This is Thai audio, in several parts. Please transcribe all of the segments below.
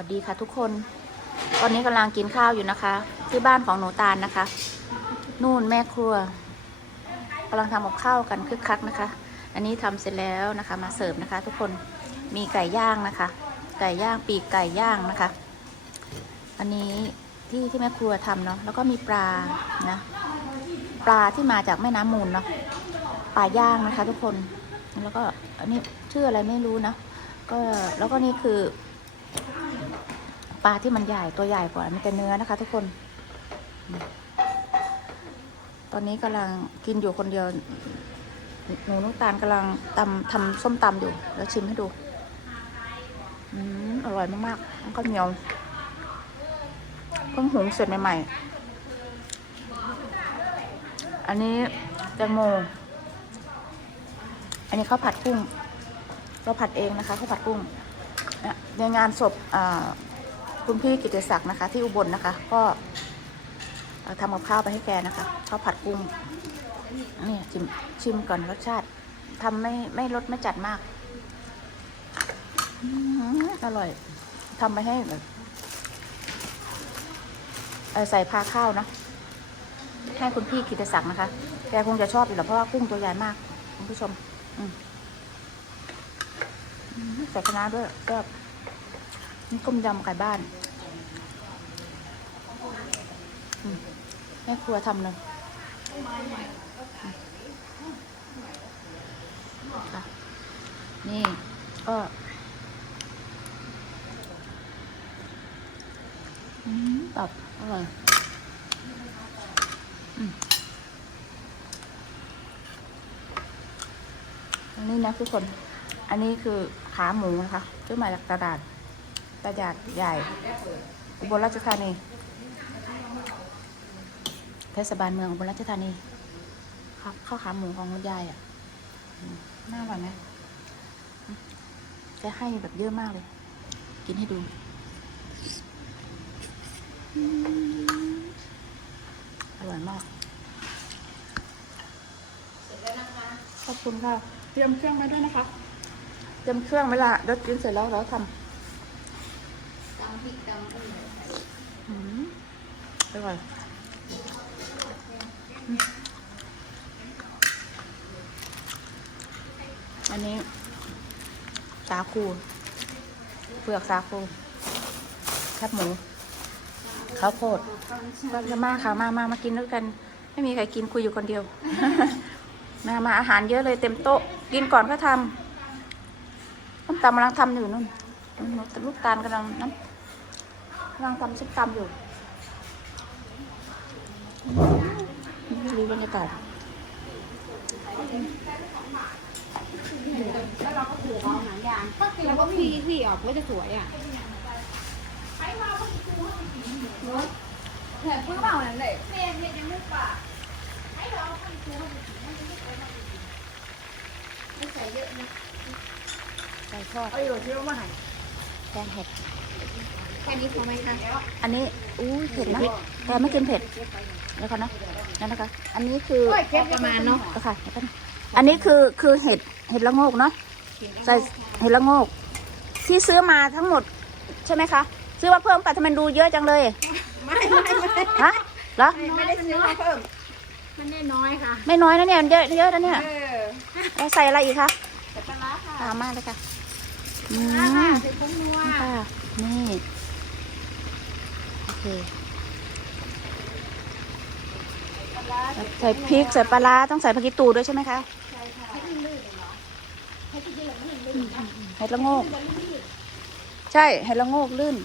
วัสดีค่ะทุกคน ตอนนี้กำลังกินข้าวอยู่นะคะ ที่บ้านของหนูตาลนะคะ นู่นแม่ครัวกำลังทำกับข้าวกันคึกคักนะคะ อันนี้ทำเสร็จแล้วนะคะ มาเสิร์ฟนะคะ ทุกคนมีไก่ย่างนะคะ ไก่ย่างปีกไก่ย่างนะคะ อันนี้ที่ที่แม่ครัวทำเนาะแล้วก็มีปลานะปลาที่มาจากแม่น้ำมูลเนาะปลาย่างนะคะ ทุกคนแล้วก็อันนี้ชื่ออะไรไม่รู้นะก็แล้วก็นี่คือ ปลาที่มันใหญ่ตัวใหญ่กว่ามันเป็นเนื้อนะคะ ทุกคน ตอนนี้กำลังกินอยู่คนเดียว หนูน้ำตาลกำลังตำทำส้มตำอยู่ แล้วชิมให้ดู อืมอร่อยมากๆมันก็เหนียวเพิ่งหุงเสร็จใหม่ๆ อันนี้แตงโม อันนี้ข้าวผัดกุ้ง เราผัดเองนะคะข้าวผัดกุ้งในงานศพอ่า คุณพี่กิติศักดิ์นะคะ ที่อุบลนะคะ ก็ทำกับข้าวไปให้แกนะคะข้าวผัดกุ้งนี่ชิมชิมก่อนรสชาติทำไม่ไม่รสไม่จัดมากอร่อยทำไปให้แบบใส่พาข้าวนะให้คุณพี่กิติศักดิ์นะคะ แกคงจะชอบอยู่แหละเพราะว่ากุ้งตัวใหญ่มากคุณผู้ชมอืมอืมใส่คะน้าด้วยก็นี่ต้มยำไก่บ้านอืมแม่ครัวทำเลยนี่ก็อืมตับอร่อยอันนี้นะทุกคน อันนี้คือขาหมูนะคะซื้อมาจากตลาดตลาดใหญ่อุบลราชธานี ทศบาลเมืองอุบลราชธานีครับข้าวขาหมูของคุณยายอะอืมน่าอร่อยไหมอืมจะให้แบบเยอะมากเลย กินให้ดูอืมอร่อยมากขอบคุณค่ะ เตรียมเครื่องไว้ด้วยนะคะ เตรียมเครื่องไว้ละเดี๋ยวกินเสร็จแล้วเราทำอืมอร่อย อืมอันนี้ สาคู เปลือกสาคูแคบหมูข้าวโพดก็จะมาค่ะ มามามากินด้วยกัน ไม่มีใครกินคุยอยู่คนเดียว มามาอาหารเยอะเลยเต็มโต๊ะ กินก่อนก็ทำส้มตำกำลังทำอยู่นู่นลูกตาลกำลังนั้นกำลังทำส้มตำอยู่นี่ ดูบรรยากาศแล้วเราก็ถือเอาหางยางแล้วก็พี่พี่ออกก็จะสวยอะเห็นเพิ่งเปล่านั่นเลยเมียเมียยังไม่ป่าให้เราเอาคนซื้อไม่ใส่เยอะนะไก่ทอดเอาอยู่ที่เรามาให้แกงเห็ดแค่นี้พอไหมคะอันนี้อู้เผ็ดนะแต่ไม่กินเผ็ดเดี๋ยวก่อนนะ นั่นนะคะ อันนี้คือแค่ประมาณเนาะก็ค่ะเดี๋ยวก่อนอันนี้คือคือเห็ดเห็ดละโงกเนาะใส่เห็ดละโงก ที่ซื้อมาทั้งหมดใช่ไหมคะซื้อมาเพิ่มกันทำไมดูเยอะจังเลยไม่ไม่ไม่ฮะเหรอไม่ได้ซื้อมาเพิ่มมันได้น้อยค่ะ ไม่น้อยนะเนี่ยเยอะเยอะนะเนี่ยเออแล้วใส่อะไรอีกคะใส่ปลาร้าค่ะตามมากเลยค่ะอืปลาร้าค่ะมใส่ผงนัวนี่ค่ะนี่โอเค ใส่พริกใส่ปลาร้าต้องใส่ผักกีตูด้วยใช่ไหมคะใช่ค่ะให้ลื่นๆเนาะให้ที่เดือดลื่นลื่นๆนะเห็ดละโงก ใช่เห็ดละโงกลื่น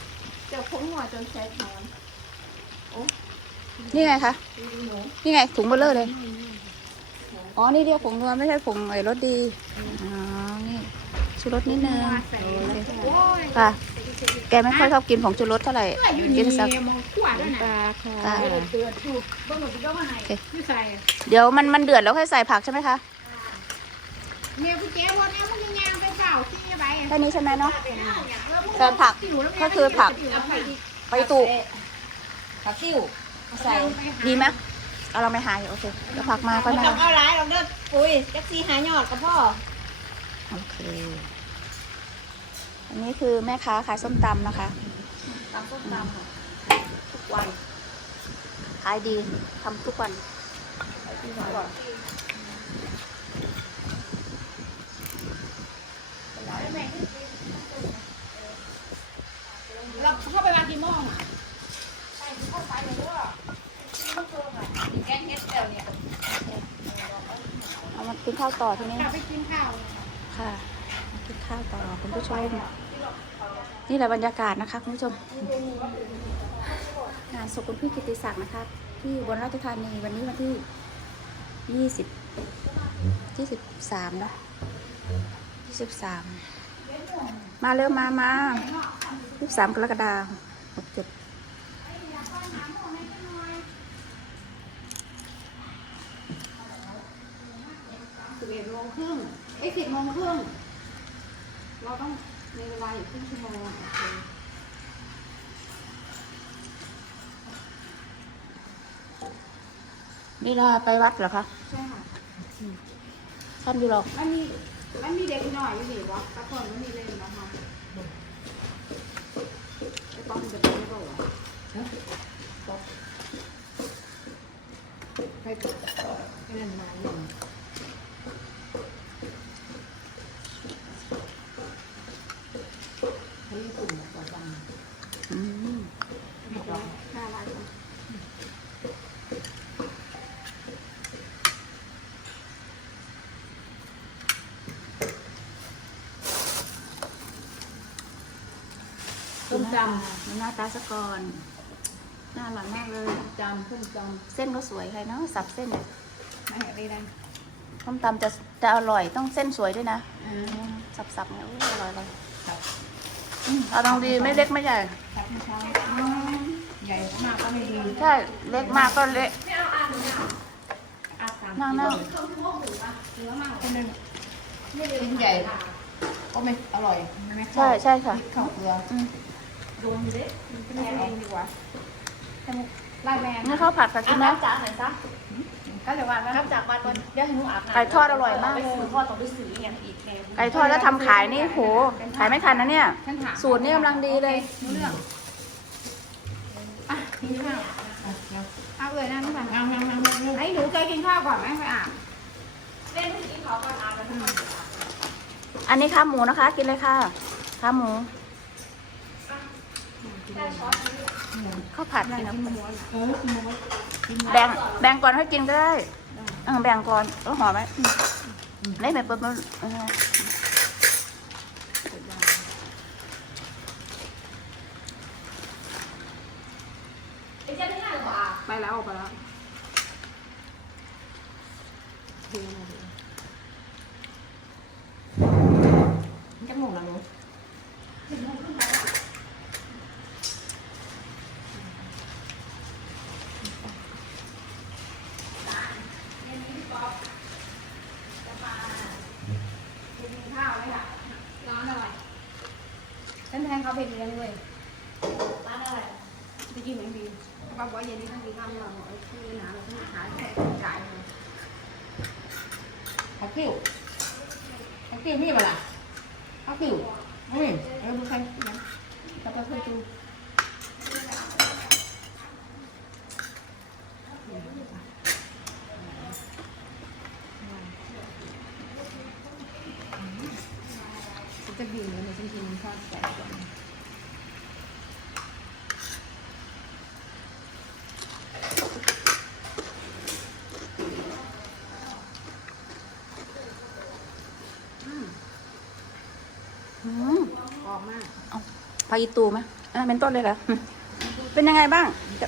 เจ้าผงนัวจนใช้ถอนนี่ไงคะดูหนูนี่ไงถุงเบลเลอร์เลย อ๋อ นี่เรียกผงนัวไม่ใช่ผงไอ้รสดี อ๋อ นี่ชูรสนิดนึง ใส่โอ้ยค่ะ แกไม่ค่อยชอบกินผงชูรสเท่าไหร่อยู่กินี่นสักมองขวดด้วยนะค่ะเตือนถูกบ้างหมดก็มาให้ไม่ใส่เดี๋ยวมันมันเดือดแล้วค่อยใส่ผักใช่ไหมคะเมียพี่เจ๊วันนี้มันยังยางไปเปล่าซี่ไปแค่นี้ใช่ไหมเนาะแต่ผักก็คือผักไปตูผักติ้วใส่ดีไหมเอาเราไม่หายโอเคเดี๋ยวผักมาก็ไม่มาต้องเอาหลายเราเด้อปุ้ยจักซีหายอดกับพ่อโอเค อันนี้คือแม่ค้าขายส้มตำนะคะตำส้มตำอะทุกวันขายดีทำทุกวันที่อร่อยเราเข้าไปวางกี่โมงอะแกงเห็ดแถวเนี่ยเอามากินข้าวต่อทีนี้กลับไปกินข้าวค่ะมากินข้าวต่อคุณผู้ชม นี่แหละบรรยากาศนะคะคุณผู้ชม งานศพคุณพี่กิติศักดิ์นะคะที่บนราชธานีวันนี้วันที่ยี่สิบยี่สิบสามเนอะยี่สิบสามมาเร็วมามายี่สิบสามกรกฎาคมหกเจ็ดสิบเอ็ดโมงครึ่งไอ้สิบโมงครึ่งเราต้อง ในเวลาอยู่ครึ่งชั่วโมงโอเคนี่เราไปวัดเหรอคะใช่ค่ะท่านอยู่หรอกมันมีมันมีเด็กหน่อยอยู่นี่วะตะคนมันมีเล่นนะคะไอ้ป้อมจะเป็นไม่เปล่าวะไปไปเล่นมาอยู่เขาเรียกกลุ่มแบบว่า อืม น่ารักจัง ส้มตำหน้าตาสะกอนน่าอร่อยมากเลยจำส้มจเส้นก็สวยใครเนาะสับเส้นเนี่ยไม่เห็นได้ได้ส้มตำจะจะอร่อยต้องเส้นสวยด้วยนะอืมสับสับๆเนี่ยอุ๊ยอร่อยเลยครับอืมเอาลองดีไม่เล็กไม่ใหญ่ครับไม่ใช่ใหญ่มากก็ไม่ดีใช่เล็กมากก็เละอาตามนั่งนั่งคนหนึ่งชิ้นใหญ่ก็ไม่อร่อยไม่ใช่ใช่ค่ะข้าวเกลือ อืมรวมเด็ดแม่เองดีกว่าไล่แม่นี่ข้าวผัดกับกินไหมจานไหนซะก็เลยว่าแล้วครับจากวันวันเดี๋ยวให้หนูอาบน้ำไก่ทอดอร่อยมากเลยพ่อต้องไปซื้ออย่างอีกแกไก่ทอดแล้วทำขายนี่โหขายไม่ทันนะเนี่ยฉันถามสูตรนี่กำลังดีเลยรู้เรื่องอะกินข้าวเอาเลยนะน้องสันงามงามงามงามไอ้หนูเคยกินข้าวก่อนไหมไปอาบอันนี้ขาหมูนะคะ กินเลยค่ะขาหมู ข้าวผัดได้กินนะนะคุณหมอเออคุณหมอแบ่งแบ่งก่อนให้กินก็ได้เออแบ่งก่อนแล้วห่อไว้ได้ไหมเปิดมาเออไปแล้วไปแล้ว จะหมูแล้วหนู กินข้าวไหมล่ะร้อนอร่อย ฉันแทงเขาไปเลี้ยงเลยร้านอะไรไปกินเหมือนดีป้าบอกว่าเย็นนี้ต้องกินข้าวเราบอกไอ้ที่หนาเราต้องหาแค่จ่ายเลยผักติ้วผักติ้วมีเปล่าผักติ้วนี่เออบุคคลจะไปคุยดู จะบินเลยฉันกินข้าวใส่ก่อนอืมออกมากพาอีตูไหมอะเป็นต้นเลยเหรอ เป็นยังไงบ้างจะ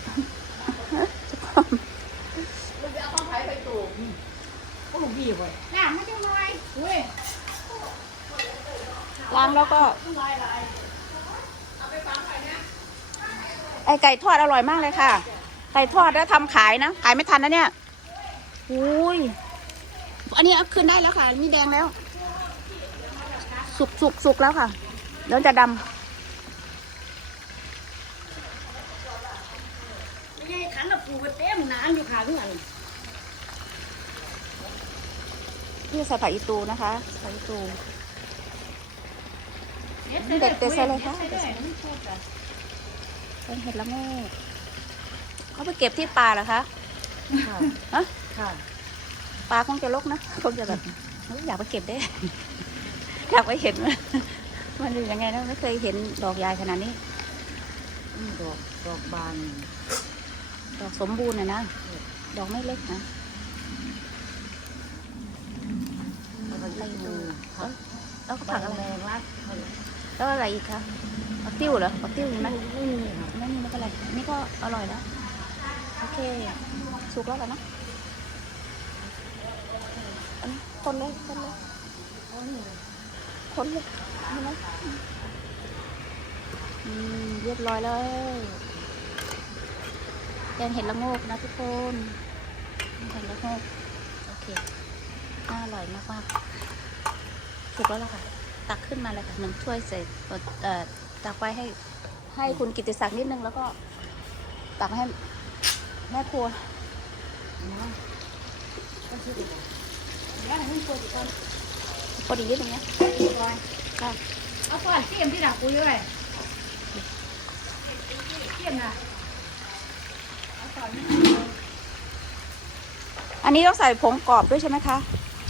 จะก็ลูกบี้ไปน่ะไม่ใช่ไม้เว้ย ล้างแล้วก็ ไอไก่ทอดอร่อยมากเลยค่ะ ไก่ทอดแล้วทำขายนะ ขายไม่ทันนะเนี่ยอุ้ย อันนี้เอาคืนได้แล้วค่ะอันนี่แดงแล้ว สุกสุกสุกแล้วค่ะ แล้วจะดำไม่ใช่ขันกับปูไปเต็มนานอยู่ขาเงื่อนนี่ใส่ผักอีตูนะคะผักอีตูนี่ เด็ดเด็ดใส่เลยค่ะเด็ดใส่แกงเห็ดละโงกเขาไปเก็บที่ป่าเหรอคะค่ะฮะค่ะปลาคงจะลกนะคงจะแบบอยากไปเก็บได้ อยากไปเห็นมันมันอยู่ยังไงนะไม่เคยเห็นดอกใหญ่ขนาดนี้ดอกดอกบาน ดอกสมบูรณ์นะนะ ดอกไม่เล็กนะแล้วก็ยิ่งดูผักแล้วก็ผักอะไรแรงรัด แล้วอะไรอีกคะผักติ้วเหรอผักติ้วมีไหมไม่มีไม่มีไม่เป็นไรนี่ก็อร่อยแล้ว โอเค สุกแล้วกันนะอันคนเลยคนเลยคนเลยนี่นะอืมเรียบร้อยเลยแกงเห็ดละโงกนะทุกคนเห็ดละโงก โอเคน่าอร่อยมากมากๆสุกแล้วล่ะค่ะ ตักขึ้นมาเลยค่ะหนึ่งถ้วยเสร็จเอ่อตักไว้ให้ให้คุณกิตติศักดิ์นิดนึงแล้วก็ ตักให้แม่ครัวแล้วให้ตัวจีก่อนพอดีนิดนึงนะก่อนค่ะเอาก่อนเตรียมที่ดักปุ้ยเลยเตรียมนะเอาก่อนอันนี้ต้องใส่ผงกรอบด้วยใช่ไหมคะ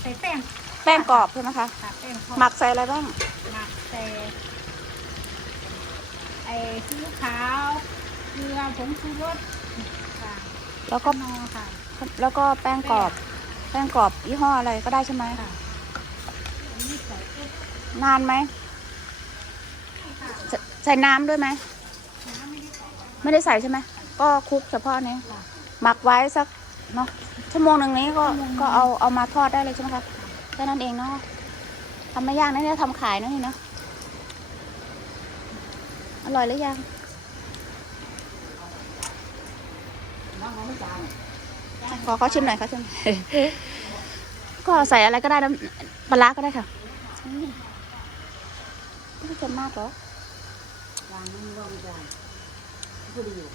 ใส่แป้ง แป้งกรอบใช่ไหมคะ ค่ะแป้งทอดหมักใส่อะไรบ้าง หมักใส่ไอ้ซีอิ๊วขาวเกลือผงชูรสค่ะแล้วก็ นอค่ะ แล้วก็แป้งกรอบ แป้งกรอบยี่ห้ออะไรก็ได้ใช่ไหมค่ะอันนี้ใส่เอ็ดนานไหม ค่ะใส่ใส่น้ำด้วยไหม น้ำไม่ได้ใส่ไม่ได้ใส่ใช่ไหม ก็คลุกเฉพาะนี้ค่ะหมักไว้สักเนาะชั่วโมงหนึ่งนี้ก็ก็เอาเอามาทอดได้เลยใช่ไหมคะ แค่นั้นเองเนาะทำไม่ยากนะเนี่ยทำขายนะนี่เนาะอร่อยหรือยังขอเขาชิมหน่อยค่ะชิมก็ใส่อะไรก็ได้น้ำปลาร้าก็ได้ค่ะไม่จำมากหรอจางไม่ร้องจางพอดีอยู่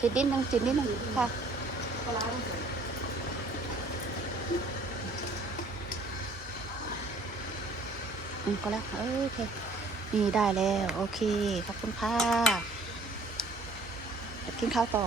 จิดนิดนึงจิดนิดนึงค่ะ ปลาร้าต้องใส่ อืม ก็แล้วค่ะโอเคนี่ได้แล้ว โอเคขอบคุณค่ะกินข้าวต่อ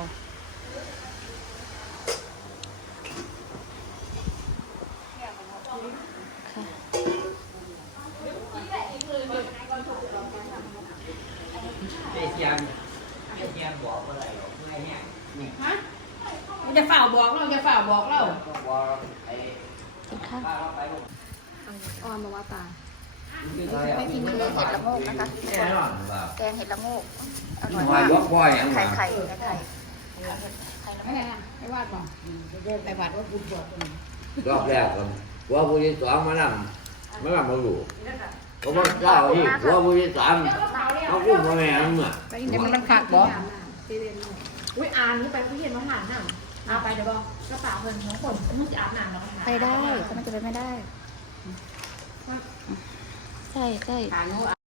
จะฝ่าบอกเราจะฝ่าบอกเราออนมาว่าตา ไม่กินเห็ดละโงกนะคะทุกคนแน่นอนว่าแกงเห็ดละโงกอร่อยวามายกยกบ่อยอย่างไข่นั้นไข่ไข่ไข่ละโงไม่กไงไม่วาดบอกเดินไปวัดว่าคุณปวดตรงนี้รอบแรกก็ว่าผู้ที่สองมานั่งมานั่งมาอยู่ก็บอกเจ้าที่ว่าผู้ที่สามเขาพูดมาแม่นั่นน่ะไปเดี๋ยวมันมันขาดบอกอุ้ยอ่านนี้ไปพี่เห็นน้องหานน่ะเอาไปเดี๋ยวบอกกระเป๋าเงินของคนมึงจะอาบน้ำแล้วไปได้ทำไมจะไปไม่ได้ ใช่ใช่ทางโน้น